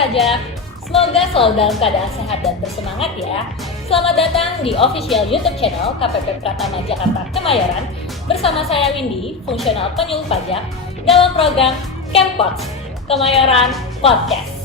pajak. Semoga selalu dalam keadaan sehat dan bersemangat ya. Selamat datang di official YouTube channel KPP Pratama Jakarta Kemayoran bersama saya Windy, fungsional penyuluh pajak dalam program Kempods Kemayoran Podcast.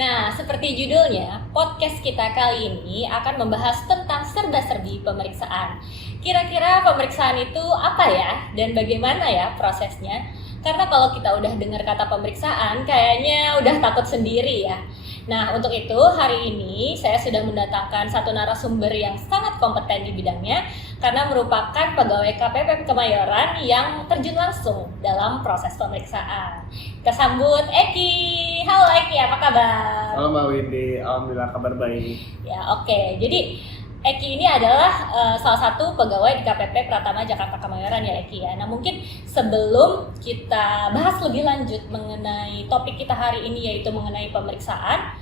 Nah, seperti judulnya, podcast kita kali ini akan membahas tentang serba-serbi pemeriksaan. Kira-kira pemeriksaan itu apa ya? Dan bagaimana ya prosesnya? Karena kalau kita udah dengar kata pemeriksaan, kayaknya udah takut sendiri ya. Nah, untuk itu hari ini saya sudah mendatangkan satu narasumber yang sangat kompeten di bidangnya karena merupakan pegawai KPP Kemayoran yang terjun langsung dalam proses pemeriksaan. Kita sambut Eki. Halo Eki, apa kabar? Halo Mbak Windy, alhamdulillah kabar baik. Ya, oke. Jadi Eki ini adalah salah satu pegawai di KPP Pratama Jakarta Kemayoran ya Eki ya. Nah mungkin sebelum kita bahas lebih lanjut mengenai topik kita hari ini yaitu mengenai pemeriksaan,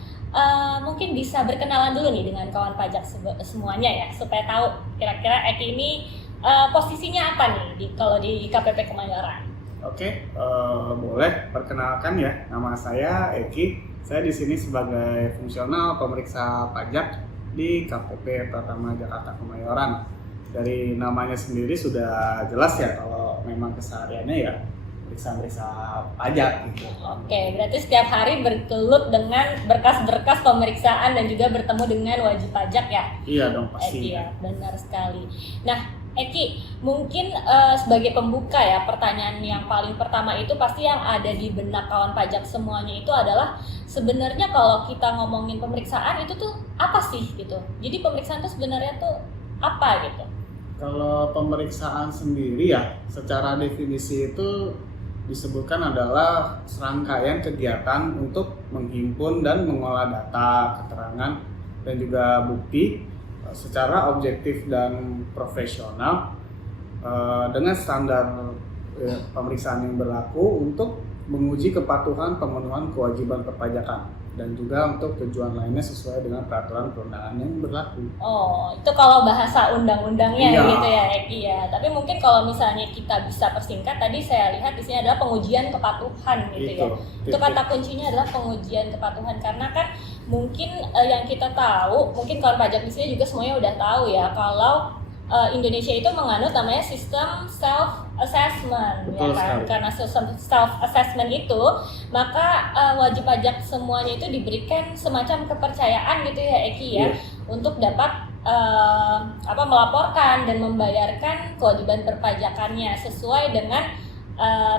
mungkin bisa berkenalan dulu nih dengan kawan pajak semuanya ya supaya tahu kira-kira Eki ini posisinya apa nih kalau di KPP Kemayoran. Oke, boleh perkenalkan ya, nama saya Eki. Saya di sini sebagai fungsional pemeriksa pajak di KPP Pratama Jakarta Kemayoran. Dari namanya sendiri sudah jelas ya kalau memang kesehariannya ya periksa pajak gitu. Oke, berarti setiap hari bergelut dengan berkas-berkas pemeriksaan dan juga bertemu dengan wajib pajak ya? Iya dong pasti. Eki ya, benar sekali. Nah, Eki, mungkin sebagai pembuka ya, pertanyaan yang paling pertama itu pasti yang ada di benak kawan pajak semuanya itu adalah sebenarnya kalau kita ngomongin pemeriksaan itu tuh apa sih gitu? Jadi pemeriksaan itu sebenarnya tuh apa gitu? Kalau pemeriksaan sendiri ya, secara definisi itu disebutkan adalah serangkaian kegiatan untuk menghimpun dan mengolah data, keterangan, dan juga bukti secara objektif dan profesional dengan standar pemeriksaan yang berlaku untuk menguji kepatuhan pemenuhan kewajiban perpajakan dan juga untuk tujuan lainnya sesuai dengan peraturan perundangan yang berlaku. Oh, itu kalau bahasa undang-undangnya Iya. gitu ya Eki ya. Tapi mungkin kalau misalnya kita bisa persingkat, tadi saya lihat di sini adalah pengujian kepatuhan gitu ya. Itu kata kuncinya adalah pengujian kepatuhan karena kan mungkin yang kita tahu, mungkin kawan pajak di sini juga semuanya udah tahu ya kalau Indonesia itu menganut namanya sistem self assessment ya kan. Sekali. Karena sistem self assessment itu maka wajib pajak semuanya itu diberikan semacam kepercayaan gitu ya Eki ya, untuk dapat melaporkan dan membayarkan kewajiban perpajakannya sesuai dengan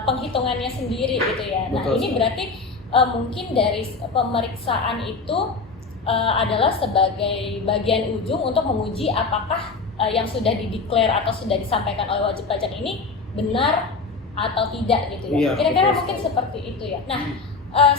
penghitungannya sendiri gitu ya. Nah, Betul, ini berarti mungkin dari pemeriksaan itu adalah sebagai bagian ujung untuk menguji apakah yang sudah dideklar atau sudah disampaikan oleh wajib pajak ini benar atau tidak gitu ya. Iya, Kira-kira betul mungkin sekali. seperti itu ya. Nah,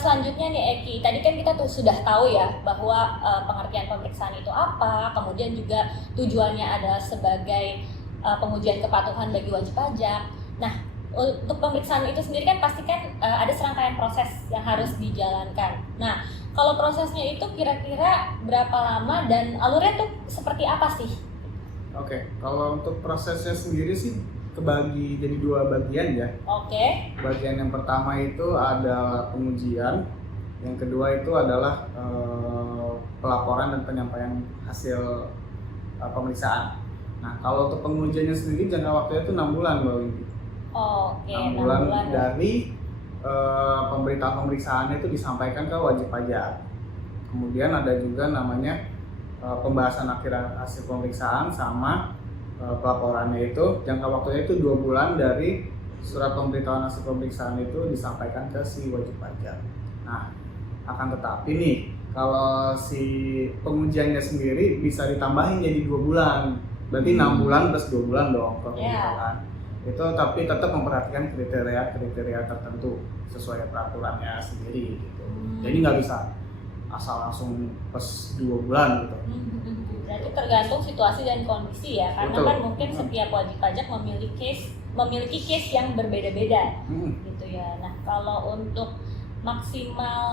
selanjutnya nih Eki, tadi kan kita tuh sudah tahu ya bahwa pengertian pemeriksaan itu apa, kemudian juga tujuannya adalah sebagai pengujian kepatuhan bagi wajib pajak. Nah, untuk pemeriksaan itu sendiri kan pasti kan ada serangkaian proses yang harus dijalankan. Nah, kalau prosesnya itu kira-kira berapa lama dan alurnya tuh seperti apa sih? Oke, kalau untuk prosesnya sendiri sih kebagi jadi dua bagian ya. Oke. Bagian yang pertama itu adalah pengujian, yang kedua itu adalah pelaporan dan penyampaian hasil pemeriksaan. Nah, kalau untuk pengujiannya sendiri jangka waktunya itu 6 bulan Mbak Windy. Oke, 6 bulan ya. dari pemberitahuan pemeriksaannya itu disampaikan ke wajib pajak. Kemudian ada juga namanya pembahasan akhir hasil pemeriksaan sama pelaporannya itu jangka waktunya itu 2 bulan dari surat pemberitahuan hasil pemeriksaan itu disampaikan ke si wajib pajak. Nah, akan tetapi nih kalau si pengujiannya sendiri bisa ditambahin jadi 2 bulan, berarti 6 bulan plus 2 bulan dong pemberitahuan. Itu tapi tetap memperhatikan kriteria tertentu sesuai peraturannya sendiri gitu. Jadi nggak bisa asal langsung plus 2 bulan gitu. Berarti tergantung situasi dan kondisi ya, karena Betul. kan mungkin setiap wajib pajak memiliki case yang berbeda-beda gitu ya. Nah, kalau untuk maksimal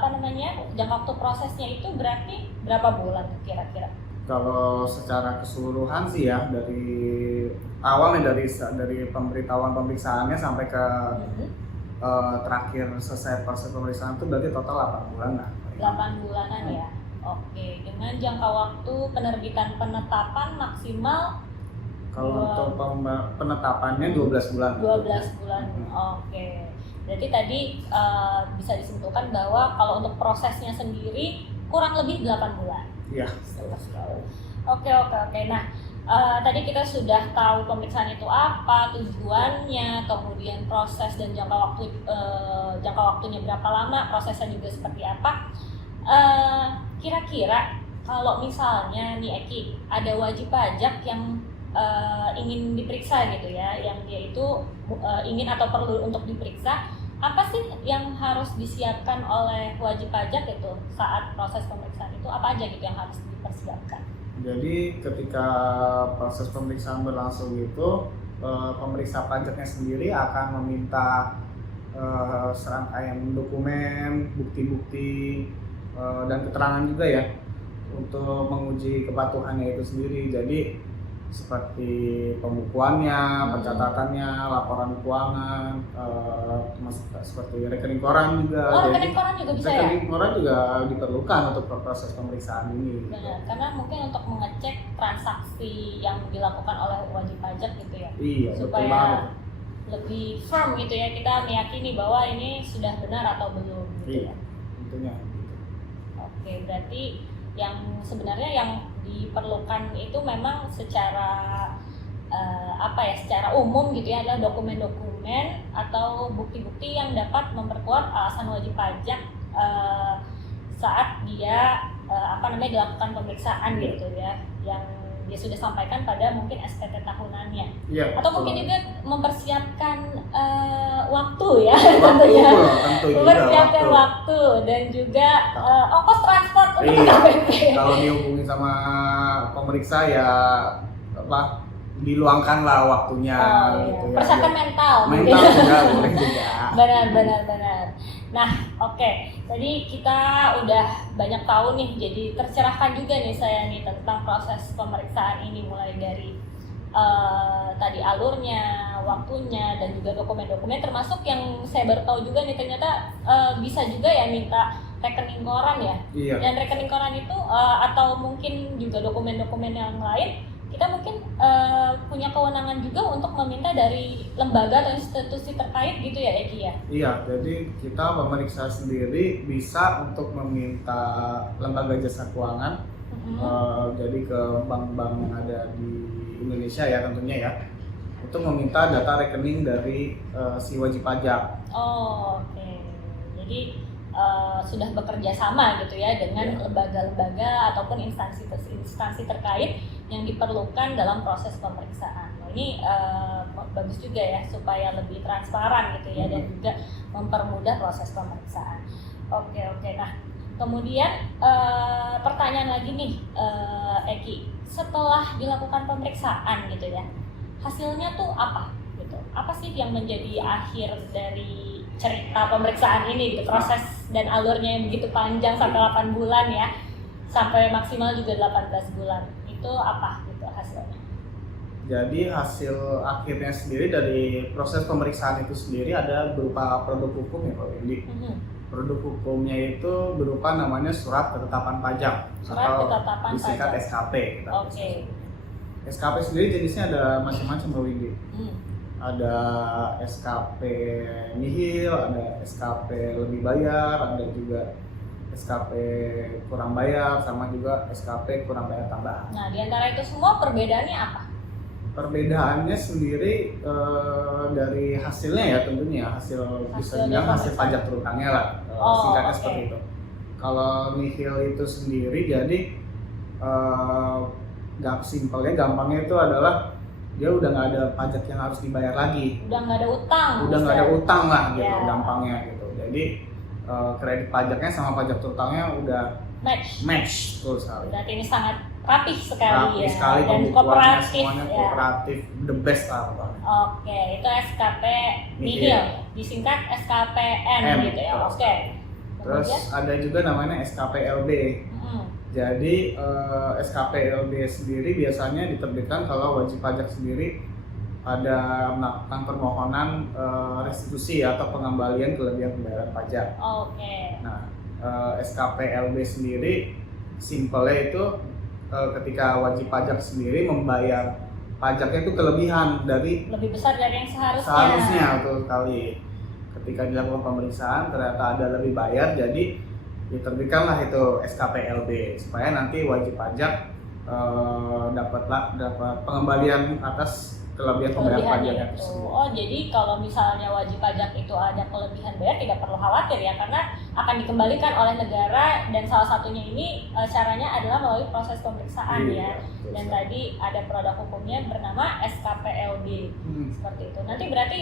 jangka waktu prosesnya itu berarti berapa bulan kira-kira? Kalau secara keseluruhan sih ya, dari awalnya dari pemberitahuan pemeriksaannya sampai ke terakhir selesai proses pemeriksaan itu berarti total 8 bulan lah. 8 bulanan ya. Oke, dengan jangka waktu penerbitan penetapan maksimal kalau untuk penetapannya 12 bulan. 12 bulan. Oke. Berarti tadi bisa disimpulkan bahwa kalau untuk prosesnya sendiri kurang lebih 8 bulan. Iya. Oke. Nah, tadi kita sudah tahu pemeriksaan itu apa, tujuannya, kemudian proses dan jangka waktunya berapa lama, prosesnya juga seperti apa. Kira-kira kalau misalnya nih Eki ada wajib pajak yang ingin diperiksa gitu ya, yang dia itu ingin atau perlu untuk diperiksa, apa sih yang harus disiapkan oleh wajib pajak itu saat proses pemeriksaan itu, apa aja gitu yang harus dipersiapkan? Jadi ketika proses pemeriksaan berlangsung itu, pemeriksa pajaknya sendiri akan meminta serangkaian dokumen, bukti-bukti, dan keterangan juga ya untuk menguji kepatuhannya itu sendiri. Jadi seperti pembukuannya, pencatatannya, laporan keuangan, termasuk seperti rekening koran juga. Rekening koran juga bisa ya? Rekening koran juga diperlukan untuk proses pemeriksaan ini. Benar, karena mungkin untuk mengecek transaksi yang dilakukan oleh wajib pajak gitu ya. Iya, supaya lebih firm gitu ya, kita meyakini bahwa ini sudah benar atau belum gitu ya. Tentunya. Oke, berarti yang sebenarnya yang diperlukan itu memang secara secara umum gitu ya, adalah dokumen-dokumen atau bukti-bukti yang dapat memperkuat alasan wajib pajak saat dia dilakukan pemeriksaan gitu ya, yang dia sudah sampaikan pada mungkin SPT tahunannya. Iya, atau mungkin juga mempersiapkan waktu ya, tentunya mempersiapkan waktu dan juga ongkos transport untuk KPP. Kalau dihubungi sama pemeriksa ya diluangkanlah waktunya gitu ya. Persiapkan mental juga boleh juga. benar. Nah, oke. Jadi kita udah banyak tahu nih, jadi tercerahkan juga nih saya nih tentang proses pemeriksaan ini, mulai dari tadi alurnya, waktunya, dan juga dokumen-dokumen, termasuk yang saya baru tahu juga nih ternyata bisa juga ya minta rekening koran ya. Iya. Dan rekening koran itu atau mungkin juga dokumen-dokumen yang lain, kita mungkin punya kewenangan juga untuk meminta dari lembaga atau institusi terkait gitu ya Eki ya? Iya, jadi kita pemeriksa sendiri bisa untuk meminta lembaga jasa keuangan, jadi ke bank-bank yang ada di Indonesia ya tentunya ya, untuk meminta data rekening dari si wajib pajak. Oke. Jadi sudah bekerja sama gitu ya dengan lembaga-lembaga ataupun instansi terkait yang diperlukan dalam proses pemeriksaan. Nah, ini bagus juga ya supaya lebih transparan gitu ya, dan juga mempermudah proses pemeriksaan. Oke. Nah, kemudian pertanyaan lagi nih Eki, setelah dilakukan pemeriksaan gitu ya, hasilnya tuh apa gitu? Apa sih yang menjadi akhir dari cerita pemeriksaan ini gitu, proses dan alurnya yang begitu panjang sampai 8 bulan ya, sampai maksimal juga 18 bulan, itu apa gitu hasilnya? Jadi hasil akhirnya sendiri dari proses pemeriksaan itu sendiri ada berupa produk hukum ya Pak Wendy. Produk hukumnya itu berupa namanya surat ketetapan pajak atau disingkat SKP. Oke. SKP sendiri jenisnya ada macam-macam Pak Wendy. Ada SKP nihil, ada SKP lebih bayar, ada juga SKP kurang bayar, sama juga SKP kurang bayar tambahan. Nah, di antara itu semua perbedaannya apa? Perbedaannya sendiri dari hasilnya ya tentunya, bisa dibilang hasil pajak terutangnya lah, singkatnya seperti itu. Kalau nihil itu sendiri jadi gampangnya itu adalah dia udah nggak ada pajak yang harus dibayar lagi. Udah nggak ada utang. Udah nggak ada utang lah gitu, gampangnya gitu. Jadi kredit pajaknya sama pajak terutangnya udah match betul sekali. Berarti ini sangat rapih sekali ya. Sekali, dan kooperatif semuanya ya. Kooperatif, the best lah pokoknya. Oke, itu SKP nihil, disingkat SKPN gitu ya. Oke. Terus ada juga namanya SKPLB. Jadi SKPLB sendiri biasanya diterbitkan kalau wajib pajak sendiri ada melakukan permohonan restitusi atau pengembalian kelebihan pembayaran pajak. Nah, SKPLB sendiri simpelnya itu ketika wajib pajak sendiri membayar pajaknya itu kelebihan dari lebih besar dari yang seharusnya. Seharusnya, betul sekali. Ketika dilakukan pemeriksaan ternyata ada lebih bayar, jadi diterbitkanlah itu SKPLB supaya nanti wajib pajak dapat pengembalian atas kelebihan pembayaran pajaknya tersebut. Oh, jadi kalau misalnya wajib pajak itu ada kelebihan bayar, tidak perlu khawatir ya, karena akan dikembalikan oleh negara, dan salah satunya ini caranya adalah melalui proses pemeriksaan ya. Dan tadi ada produk hukumnya bernama SKPLB seperti itu. Nanti berarti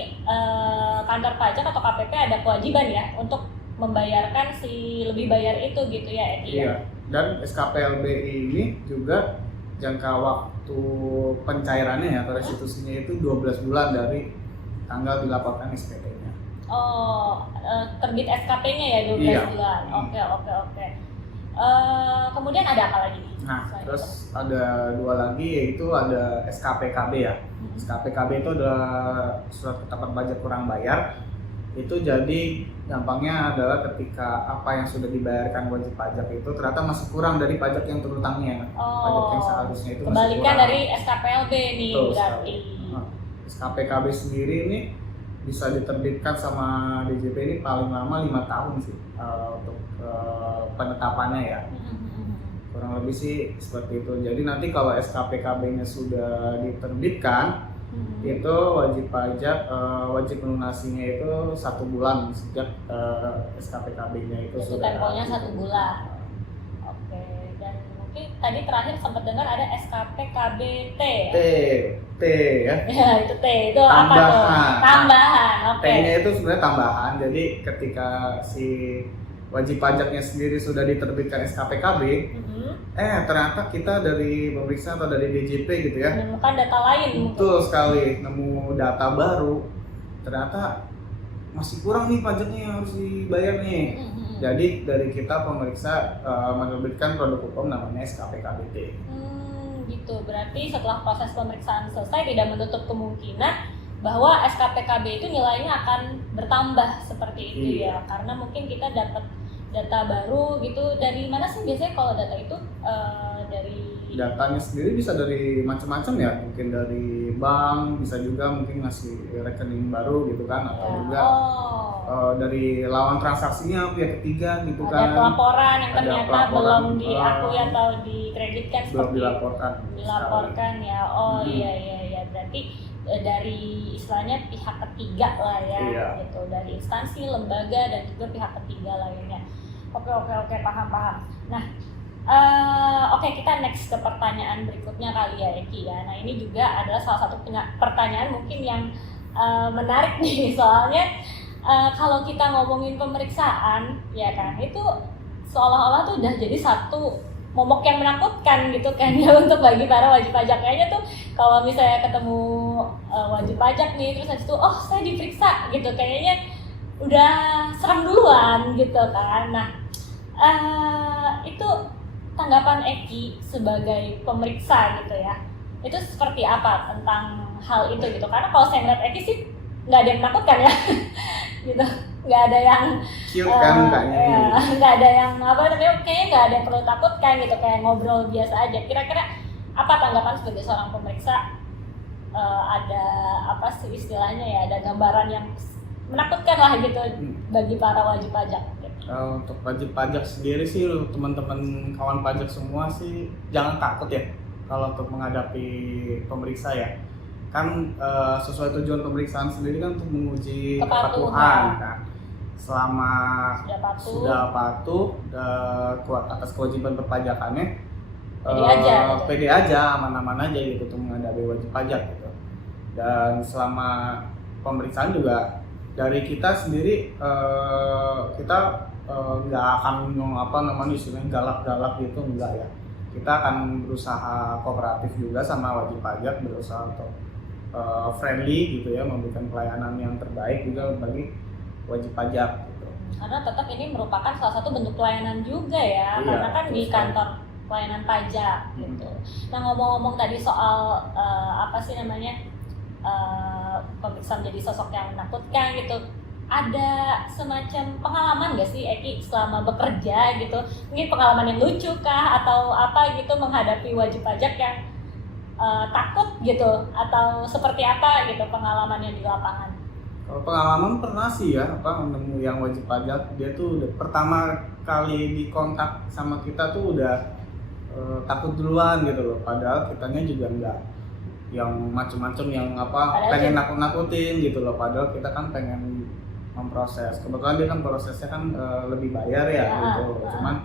kantor pajak atau KPP ada kewajiban ya untuk membayarkan si lebih bayar itu gitu ya, Eki? Iya. Dan SKPLB ini juga jangka waktu pencairannya ya atau restitusinya itu 12 bulan dari tanggal dilaporkan SPT-nya. Oh, terbit SKP-nya ya 12 bulan. Oke. Kemudian ada apa lagi? Nah, terus ada dua lagi, yaitu ada SKPKB ya. SKPKB itu adalah surat ketetapan pajak kurang bayar. Itu jadi gampangnya adalah ketika apa yang sudah dibayarkan wajib pajak itu ternyata masih kurang dari pajak yang terutangnya. Pajak yang seharusnya itu kembalikan masih kurang dari SKPLB nih. Betul, berarti. Nah, SKPKB sendiri ini bisa diterbitkan sama DJP ini paling lama 5 tahun sih untuk penetapannya ya. Kurang lebih sih seperti itu. Jadi nanti kalau SKPKB-nya sudah diterbitkan, itu wajib pajak wajib melunasinya itu 1 bulan sejak SKPKB-nya itu sudah. Temponya 1 bulan. Oke. Dan mungkin tadi terakhir sempat dengar ada SKPKB-T ya? T ya. Ya, itu T. Itu tambahan. apa tuh? Tambahan. Oke. T-nya itu sebenarnya tambahan. Jadi ketika si wajib pajaknya sendiri sudah diterbitkan SKPKB, ternyata kita dari pemeriksa atau dari DJP gitu ya menemukan data lain. Betul sekali, nemu data baru, ternyata masih kurang nih pajaknya yang harus dibayar nih. Jadi dari kita pemeriksa menerbitkan produk hukum namanya SKPKB-T. Gitu, berarti setelah proses pemeriksaan selesai tidak menutup kemungkinan bahwa SKPKB itu nilainya akan bertambah seperti itu ya, karena mungkin kita dapat data baru gitu. Dari mana sih biasanya kalau data itu dari datanya sendiri bisa dari macam-macam ya, mungkin dari bank, bisa juga mungkin ngasih rekening baru gitu kan, atau juga dari lawan transaksinya pihak ketiga gitu kan. Ada pelaporan yang ternyata belum diakui atau dikreditkan, belum dilaporkan ya. Iya, berarti dari istilahnya pihak ketiga lah ya, gitu, dari instansi, lembaga dan juga pihak ketiga lainnya. Oke, paham. Nah, kita next ke pertanyaan berikutnya kali ya, Eki ya. Nah, ini juga adalah salah satu pertanyaan mungkin yang menarik nih, soalnya kalau kita ngomongin pemeriksaan ya kan, itu seolah-olah tuh udah jadi satu momok yang menakutkan gitu kan ya untuk bagi para wajib pajak. Kayaknya tuh kalau misalnya ketemu wajib pajak nih terus habis itu saya diperiksa gitu, kayaknya udah serem duluan gitu kan. Nah, itu tanggapan Eki sebagai pemeriksa gitu ya, itu seperti apa tentang hal itu gitu? Karena kalau saya ngeliat Eki sih nggak ada yang menakutkan ya gitu, nggak ada yang nggak ada yang kayaknya nggak ada yang perlu takutkan gitu, kayak ngobrol biasa aja. Kira-kira apa tanggapan sebagai seorang pemeriksa? Ada apa sih istilahnya ya, ada gambaran yang menakutkan lah gitu bagi para wajib pajak gitu. Untuk wajib pajak sendiri sih, teman-teman kawan pajak semua sih jangan takut ya kalau untuk menghadapi pemeriksa ya. Kan sesuai tujuan pemeriksaan sendiri kan untuk menguji kepatuhan. Nah, selama sudah patuh atas kewajiban perpajakannya, pede aja, aman-aman aja gitu untuk menghadapi wajib pajak gitu. Dan selama pemeriksaan juga dari kita sendiri kita nggak akan istilahnya galak-galak gitu, enggak ya. Kita akan berusaha kooperatif juga sama wajib pajak, berusaha untuk friendly gitu ya, memberikan pelayanan yang terbaik juga bagi wajib pajak gitu. Karena tetap ini merupakan salah satu bentuk pelayanan juga ya, Iya, karena kan di betul kantor pelayanan pajak gitu. Nah ngomong-ngomong tadi soal pemeriksaan jadi sosok yang menakutkan gitu, ada semacam pengalaman nggak sih Eki selama bekerja gitu? Mungkin pengalaman yang lucu kah atau apa gitu menghadapi wajib pajak yang takut gitu, atau seperti apa gitu pengalamannya di lapangan? Kalau pengalaman pernah sih ya, nemu yang wajib pajak, dia tuh udah pertama kali dikontak sama kita tuh udah takut duluan gitu loh. Padahal kitanya juga enggak yang macem-macem yang Padahal pengen nakut-nakutin gitu loh. Padahal kita kan pengen memproses. Kebetulan dia kan prosesnya kan lebih bayar ya gitu. Cuman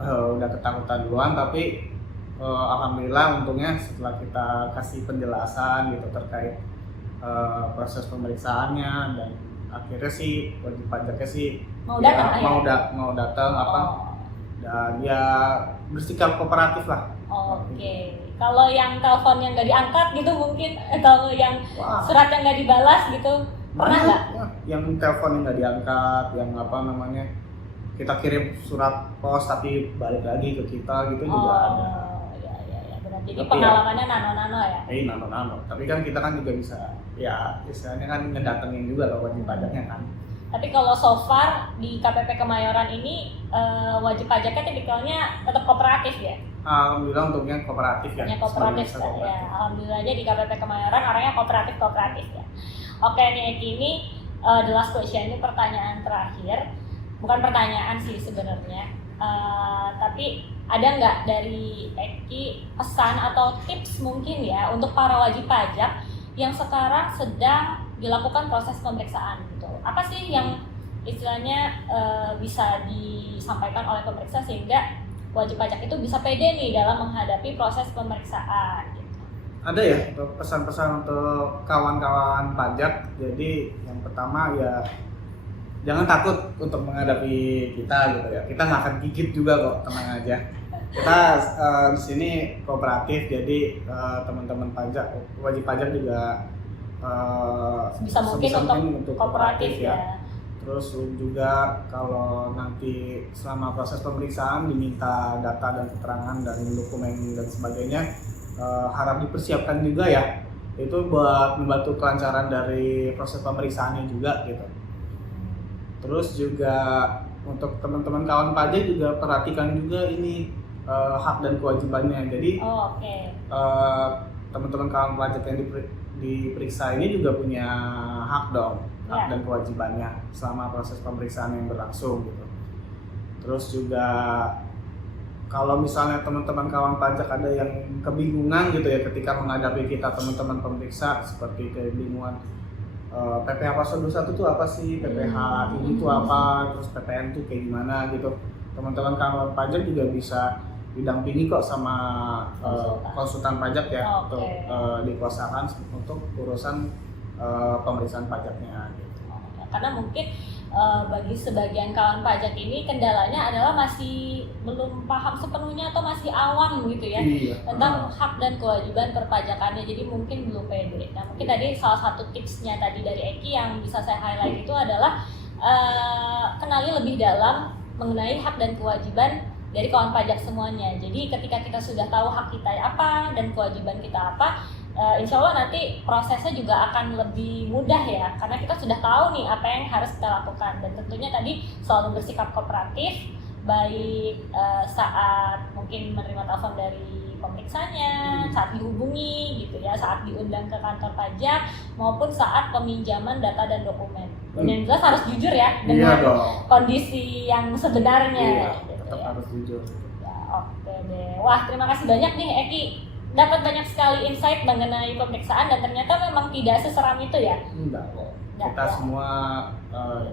udah ketakutan duluan, tapi alhamdulillah untungnya setelah kita kasih penjelasan gitu terkait proses pemeriksaannya, dan akhirnya sih wajib pajaknya sih Mau datang mau datang dan ya bersikap kooperatif lah. Oke. Kalau yang teleponnya nggak diangkat gitu mungkin, atau yang surat yang nggak dibalas gitu, pernah nggak? Yang telepon yang nggak diangkat, yang kita kirim surat pos tapi balik lagi ke kita gitu juga ada. Jadi Tapi pengalamannya nano-nano ya? Nano-nano. Tapi kan kita kan juga bisa, ya istilahnya kan ngedatengin juga loh wajib pajaknya kan. Tapi kalau so far di KPP Kemayoran ini wajib pajaknya tipikalnya tetap kooperatif ya? Alhamdulillah untungnya kooperatif ya. Kooperatif ya. Alhamdulillah aja di KPP Kemayoran orangnya kooperatif ya. Oke nih Eki, ini the last question, ini pertanyaan terakhir. Bukan pertanyaan sih sebenarnya. Tapi ada nggak dari Eki pesan atau tips mungkin ya untuk para wajib pajak yang sekarang sedang dilakukan proses pemeriksaan gitu? Apa sih yang istilahnya bisa disampaikan oleh pemeriksa sehingga wajib pajak itu bisa pede nih dalam menghadapi proses pemeriksaan gitu? Ada ya untuk pesan-pesan untuk kawan-kawan pajak. Jadi yang pertama ya jangan takut untuk menghadapi kita gitu ya. Kita nggak akan gigit juga kok, tenang aja. Kita di sini kooperatif, jadi teman-teman pajak, wajib pajak juga sebisa mungkin untuk kooperatif ya. Terus juga kalau nanti selama proses pemeriksaan diminta data dan keterangan dan dokumen dan sebagainya, harap dipersiapkan juga ya. Itu buat membantu kelancaran dari proses pemeriksaannya juga gitu. Terus juga untuk teman-teman kawan pajak juga perhatikan juga ini hak dan kewajibannya. Jadi teman-teman kawan pajak yang diperiksa ini juga punya hak dong, hak dan kewajibannya selama proses pemeriksaan yang berlangsung gitu. Terus juga kalau misalnya teman-teman kawan pajak ada yang kebingungan gitu ya ketika menghadapi kita teman-teman pemeriksa, seperti kebingungan PPh Paslon 21 itu apa sih, PPh ini tuh apa, terus PPN tuh kayak gimana gitu. Teman-teman kawan pajak juga bisa didampingi kok sama konsultan pajak ya, untuk dikuasakan untuk urusan pemeriksaan pajaknya gitu. Karena mungkin bagi sebagian kawan pajak ini kendalanya adalah masih belum paham sepenuhnya atau masih awam gitu ya, tentang hak dan kewajiban perpajakannya, jadi mungkin belum pede. Nah mungkin tadi salah satu tipsnya tadi dari Eki yang bisa saya highlight itu adalah kenali lebih dalam mengenai hak dan kewajiban dari kawan pajak semuanya. Jadi ketika kita sudah tahu hak kita apa dan kewajiban kita apa, insya Allah nanti prosesnya juga akan lebih mudah ya, karena kita sudah tahu nih apa yang harus kita lakukan. Dan tentunya tadi selalu bersikap kooperatif, baik saat mungkin menerima telepon dari pemeriksanya, saat dihubungi gitu ya, saat diundang ke kantor pajak, maupun saat peminjaman data dan dokumen. Dan yang jelas harus jujur ya dengan kondisi yang sebenarnya. Tetap harus jujur. Ya, oke deh. Wah, terima kasih banyak nih Eki. Dapat banyak sekali insight mengenai pemeriksaan dan ternyata memang tidak seseram itu ya. Enggak kok. Kita semua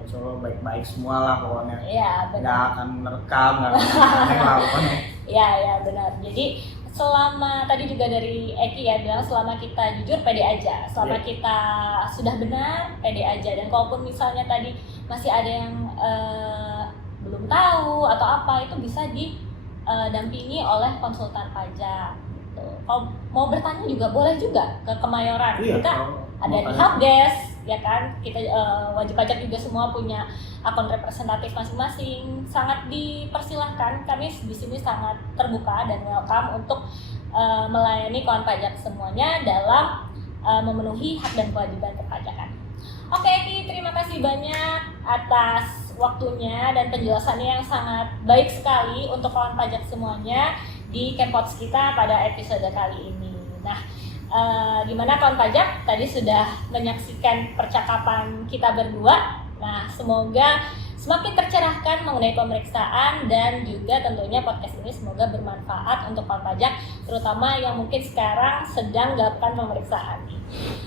insya Allah baik-baik semua lah pokoknya. Iya, benar. Nggak akan merekam, nggak akan aneh lah pokoknya. Iya, benar. Jadi selama tadi juga dari Eki ya bilang selama kita jujur pede aja, selama kita sudah benar pede aja, dan kalaupun misalnya tadi masih ada yang belum tahu atau apa, itu bisa didampingi oleh konsultan pajak gitu. Kalau mau bertanya juga boleh juga ke Kemayoran. Kita ada di helpdesk, ya kan? Kita wajib pajak juga semua punya akun representatif masing-masing. Sangat dipersilahkan, kami di sini sangat terbuka dan welcome untuk melayani kawan pajak semuanya dalam memenuhi hak dan kewajiban perpajakan. Oke, Ki, terima kasih banyak atas waktunya dan penjelasannya yang sangat baik sekali untuk kawan pajak semuanya di Campods kita pada episode kali ini. Nah, gimana kawan pajak? Tadi sudah menyaksikan percakapan kita berdua. Nah, semoga semakin tercerahkan mengenai pemeriksaan dan juga tentunya podcast ini semoga bermanfaat untuk kawan pajak, terutama yang mungkin sekarang sedang melakukan pemeriksaan.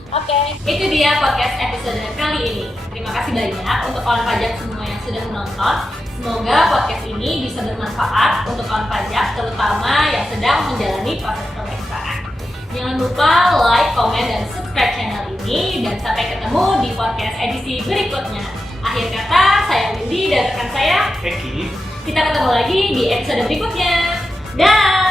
Oke, itu dia podcast episode kali ini. Terima kasih banyak untuk kawan pajak semua yang sudah menonton. Semoga podcast ini bisa bermanfaat untuk kawan pajak, terutama yang sedang menjalani proses pemeriksaan. Jangan lupa like, komen, dan subscribe channel ini, dan sampai ketemu di podcast edisi berikutnya. Akhir kata, saya Windy dan rekan saya Eki. Kita ketemu lagi di episode berikutnya. Dah.